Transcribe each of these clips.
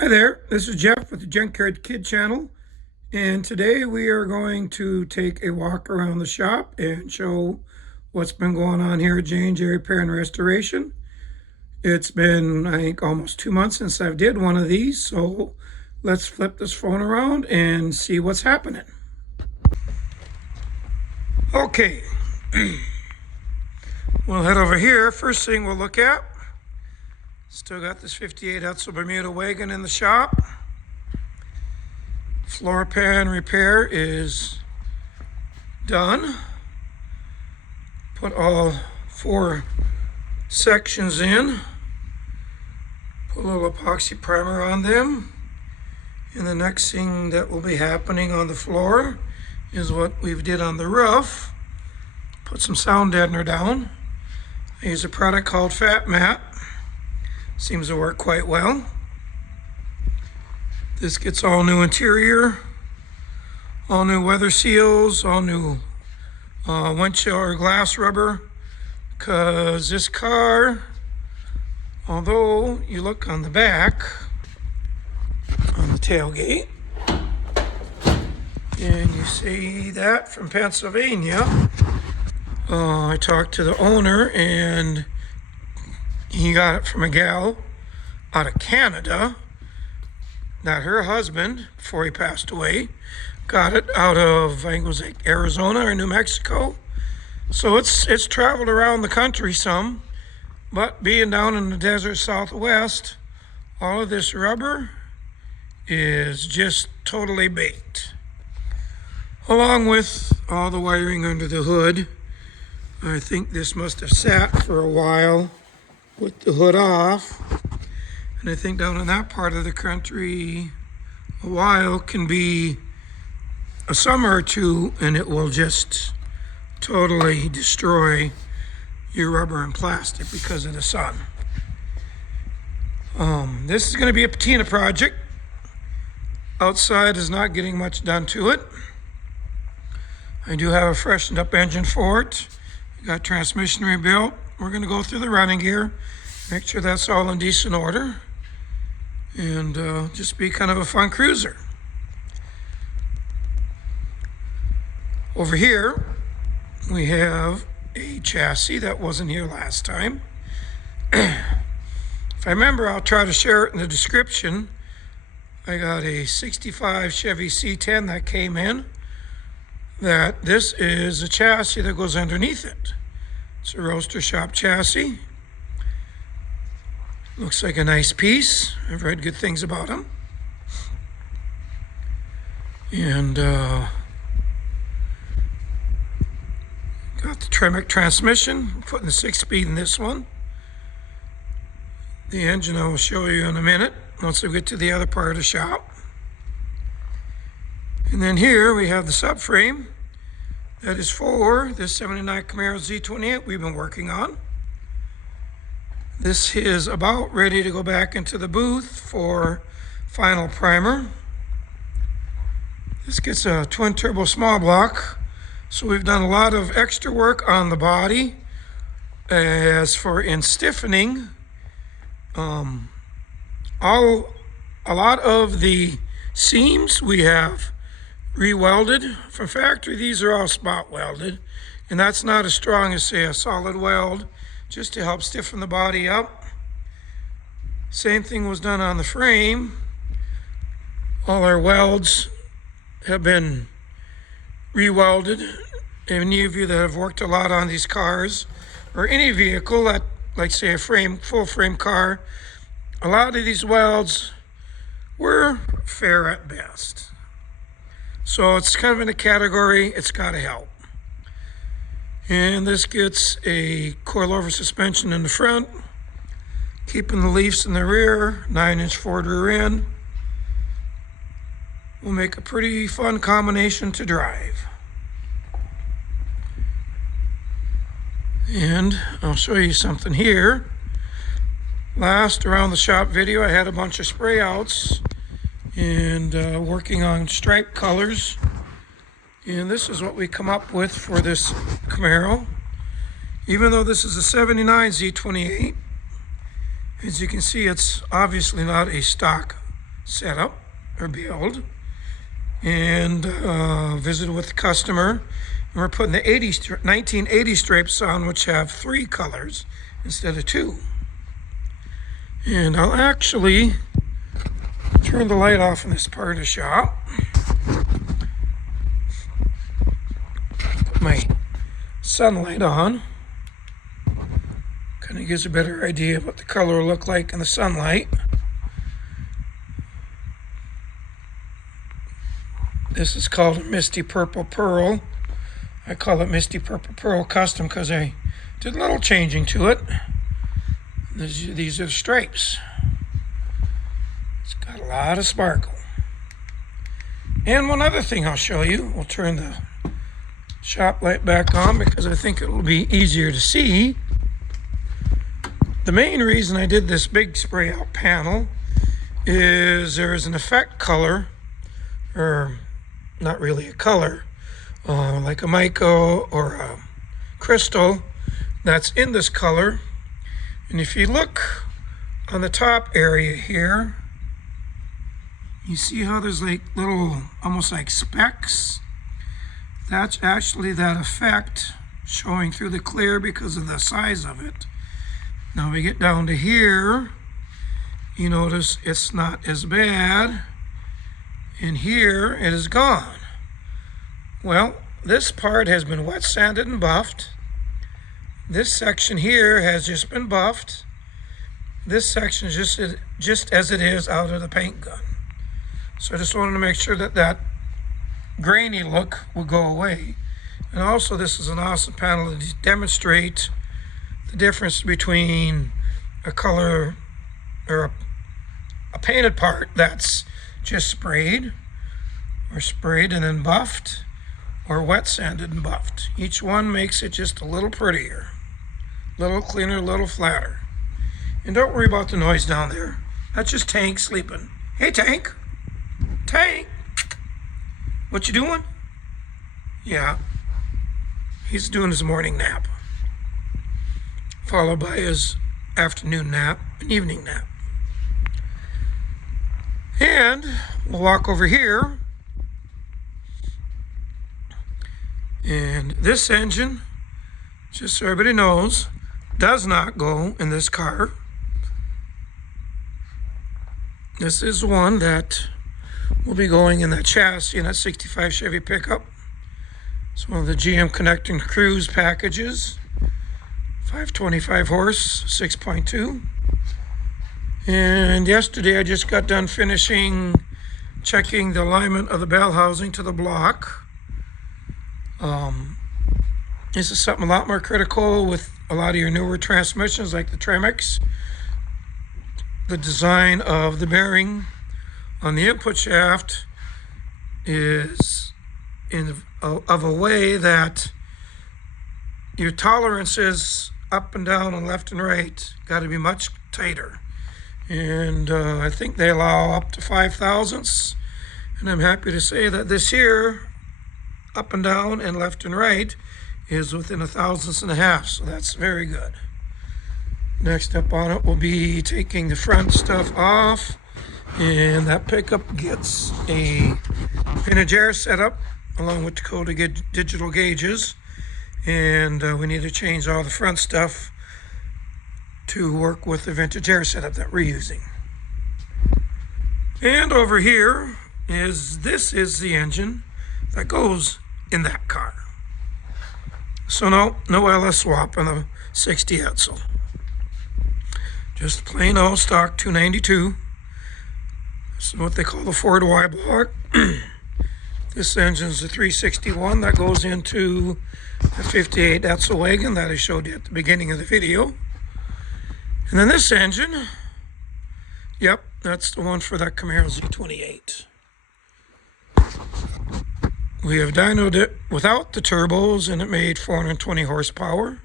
Hi there, this is Jeff with the Junkyard Kid channel, and today we are going to take a walk around the shop and show what's been going on here at J&J Repair and Restoration. It's been, I think, almost 2 months since I've did one of these, so let's flip this phone around and see what's happening. Okay, we'll head over here. First thing we'll look at, still got this 58 Edsel Bermuda wagon in the shop. Floor pan repair is done. Put all 4 sections in. Put a little epoxy primer on them. And the next thing that will be happening on the floor is what we've did on the roof. Put some sound deadener down. I use a product called Fat Mat. Seems to work quite well. This gets all new interior, all new weather seals, all new windshield or glass rubber, because this car, although you look on the back, on the tailgate, and you see that from Pennsylvania, I talked to the owner and he got it from a gal out of Canada that her husband, before he passed away, got it out of, I think it was like Arizona or New Mexico. So it's traveled around the country some, but being down in the desert Southwest, all of this rubber is just totally baked. Along with all the wiring under the hood. I think this must have sat for a while with the hood off, and I think down in that part of the country a while can be a summer or two, and it will just totally destroy your rubber and plastic because of the sun. This is going to be a patina project. Outside is not getting much done to it. I do have a freshened up engine for it. Got transmission rebuilt. We're going to go through the running gear, make sure that's all in decent order, and just be kind of a fun cruiser. Over here, we have a chassis that wasn't here last time. If I remember, I'll try to share it in the description. I got a 65 Chevy C10 that came in. That this is a chassis that goes underneath it. It's a Roadster Shop chassis. Looks like a nice piece. I've read good things about them. And got the Tremec transmission. Putting the 6-speed in this one. The engine I will show you in a minute once we get to the other part of the shop. And then here we have the subframe that is for this 79 Camaro Z28 we've been working on. This is about ready to go back into the booth for final primer. This gets a twin turbo small block, so we've done a lot of extra work on the body. As for in stiffening, a lot of the seams we have re-welded from factory. These are all spot welded, and that's not as strong as, say, a solid weld, just to help stiffen the body up. Same thing was done on the frame. All our welds have been re-welded. Any of you that have worked a lot on these cars or any vehicle that, like say a full frame car, a lot of these welds were fair at best. So it's kind of in a category, it's got to help. And this gets a coilover suspension in the front, keeping the leafs in the rear, 9-inch Ford rear end. Will make a pretty fun combination to drive. And I'll show you something here. Last around the shop video, I had a bunch of spray outs and working on stripe colors, and this is what we come up with for this Camaro. Even though this is a 79 Z28, as you can see, it's obviously not a stock setup or build, and visited with the customer. And we're putting the 1980 stripes on, which have 3 colors instead of 2. And I'll actually turn the light off in this part of the shop. Put my sunlight on. Kind of gives a better idea of what the color will look like in the sunlight. This is called a Misty Purple Pearl. I call it Misty Purple Pearl Custom because I did a little changing to it. These are the stripes. It's got a lot of sparkle. And one other thing I'll show you. We'll turn the shop light back on because I think it will be easier to see. The main reason I did this big spray out panel is there is an effect color, or not really a color, like a mica or a crystal that's in this color. And if you look on the top area here, you see how there's like little, almost like specks? That's actually that effect showing through the clear because of the size of it. Now we get down to here, you notice it's not as bad, and here it is gone. Well, this part has been wet sanded and buffed. This section here has just been buffed. This section is just as it is out of the paint gun. So I just wanted to make sure that that grainy look will go away. And also this is an awesome panel to demonstrate the difference between a color or a painted part that's just sprayed and then buffed, or wet sanded and buffed. Each one makes it just a little prettier, a little cleaner, a little flatter. And don't worry about the noise down there. That's just Tank sleeping. Hey Tank! Tank! What you doing? Yeah, he's doing his morning nap, followed by his afternoon nap and evening nap. And we'll walk over here. And this engine, just so everybody knows, does not go in this car. This is one that will be going in that chassis in that 65 Chevy pickup. It's one of the GM Connecting Cruise packages. 525 horse, 6.2. And yesterday I just got done checking the alignment of the bell housing to the block. This is something a lot more critical with a lot of your newer transmissions like the Tremix. The design of the bearing on the input shaft is of a way that your tolerances up and down and left and right got to be much tighter. And I think they allow up to 5 thousandths. And I'm happy to say that this here, up and down and left and right, is within 1 thousandths and a half. So that's very good. Next up on it will be taking the front stuff off. And that pickup gets a vintage air setup along with Dakota digital gauges. And we need to change all the front stuff to work with the vintage air setup that we're using. And over here this is the engine that goes in that car. So no LS swap on the 60 Edsel. Just plain old stock 292. This is what they call the Ford Y block. This engine is a 361 that goes into the 58 Edsel wagon that I showed you at the beginning of the video. And then this engine, yep, that's the one for that Camaro Z28. We have dynoed it without the turbos and it made 420 horsepower.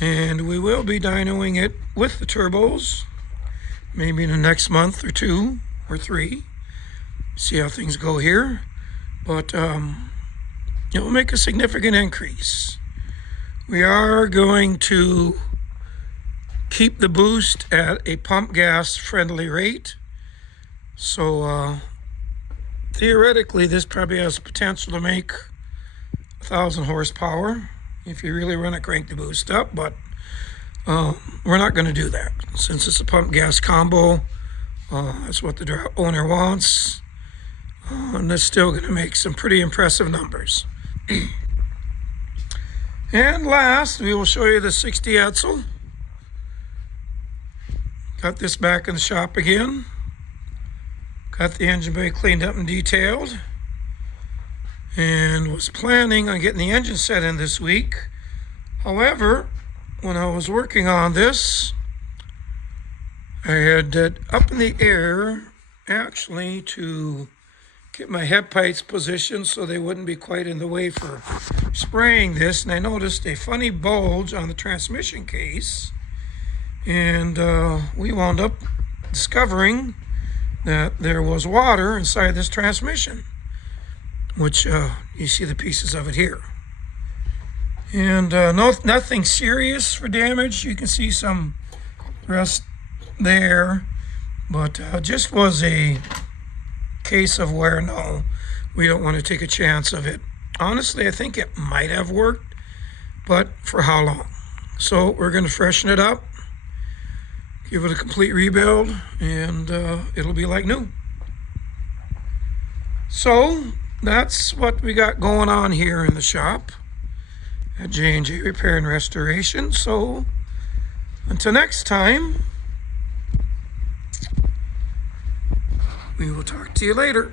And we will be dynoing it with the turbos, maybe in the next month or 2 or 3. See how things go here. But it will make a significant increase. We are going to keep the boost at a pump gas friendly rate. So theoretically, this probably has potential to make 1,000 horsepower if you really run it crank the boost up, but we're not going to do that since it's a pump gas combo. That's what the owner wants, and it's still going to make some pretty impressive numbers. And last, we will show you the 60 Edsel. Got this back in the shop again. Got the engine bay cleaned up and detailed, and was planning on getting the engine set in this week. However, when I was working on this, I had it up in the air actually to get my head pipes positioned so they wouldn't be quite in the way for spraying this, and I noticed a funny bulge on the transmission case, and we wound up discovering that there was water inside this transmission, which you see the pieces of it here. And nothing serious for damage. You can see some rust there, but just was a case of where no, we don't want to take a chance of it. Honestly, I think it might have worked, but for how long? So we're going to freshen it up, give it a complete rebuild, and it'll be like new. So that's what we got going on here in the shop at J&J Repair and Restoration. So until next time, we will talk to you later.